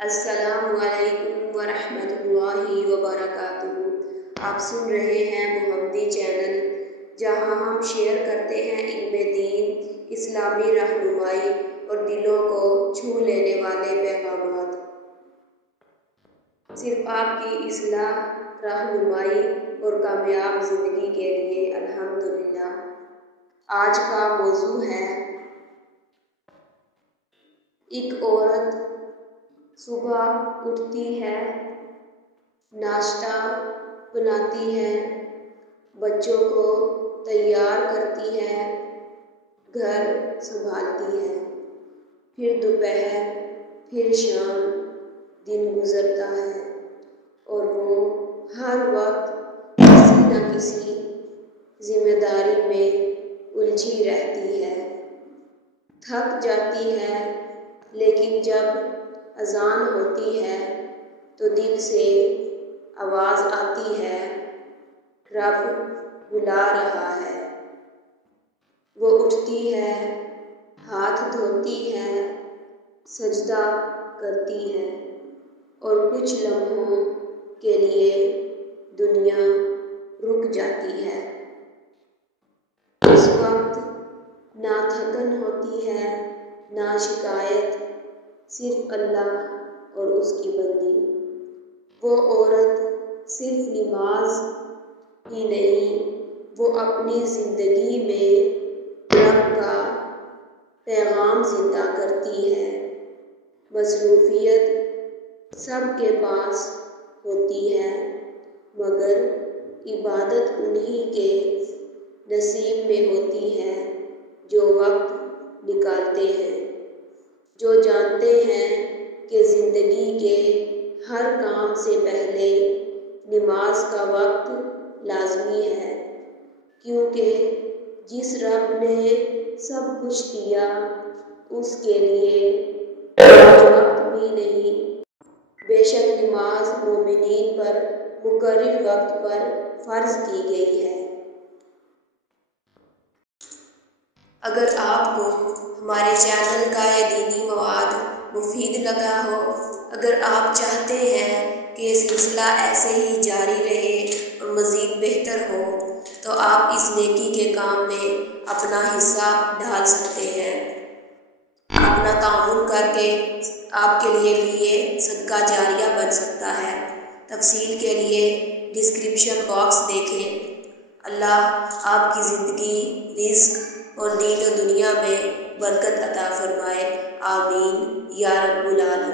السلام علیکم ورحمۃ اللہ وبرکاتہ۔ آپ سن رہے ہیں محمدی چینل، جہاں ہم شیئر کرتے ہیں علم دین، اسلامی رہنمائی اور دلوں کو چھو لینے والے پیغامات۔ صرف آپ کی اصلاح، رہنمائی اور کامیاب زندگی کے لیے الحمدللہ۔ آج کا موضوع ہے ایک عورت صبح اٹھتی ہے، ناشتہ بناتی ہے، بچوں کو تیار کرتی ہے، گھر سنبھالتی ہے، پھر دوپہر، پھر شام، دن گزرتا ہے اور وہ ہر وقت کسی نہ کسی ذمہ داری میں الجھی رہتی ہے، تھک جاتی ہے، لیکن جب اذان ہوتی ہے تو دل سے آواز آتی ہے، رب بلا رہا ہے۔ وہ اٹھتی ہے، ہاتھ دھوتی ہے، سجدہ کرتی ہے اور کچھ لمحوں کے لیے دنیا رک جاتی ہے۔ اس وقت نہ تھکن ہوتی ہے، نہ شکایت، صرف اللہ اور اس کی بندی۔ وہ عورت صرف نماز ہی نہیں، وہ اپنی زندگی میں رب کا پیغام زندہ کرتی ہے۔ مصروفیت سب کے پاس ہوتی ہے، مگر عبادت انہی کے نصیب میں ہوتی ہے جو وقت نکالتے ہیں، جو جانتے ہیں کہ زندگی کے ہر کام سے پہلے نماز کا وقت لازمی ہے، کیونکہ جس رب نے سب کچھ دیا اس کے لیے آج وقت بھی نہیں۔ بے شک نماز مومنین پر مقرر وقت پر فرض کی گئی ہے۔ اگر آپ کو ہمارے چینل کا یہ دینی مواد مفید لگا ہو، اگر آپ چاہتے ہیں کہ یہ سلسلہ ایسے ہی جاری رہے اور مزید بہتر ہو، تو آپ اس نیکی کے کام میں اپنا حصہ ڈال سکتے ہیں۔ اپنا تعاون کر کے آپ کے لیے بھی یہ صدقہ جاریہ بن سکتا ہے۔ تفصیل کے لیے ڈسکرپشن باکس دیکھیں۔ اللہ آپ کی زندگی، رزق اور دین و دنیا میں برکت عطا فرمائے، آمین یا رب العالمین۔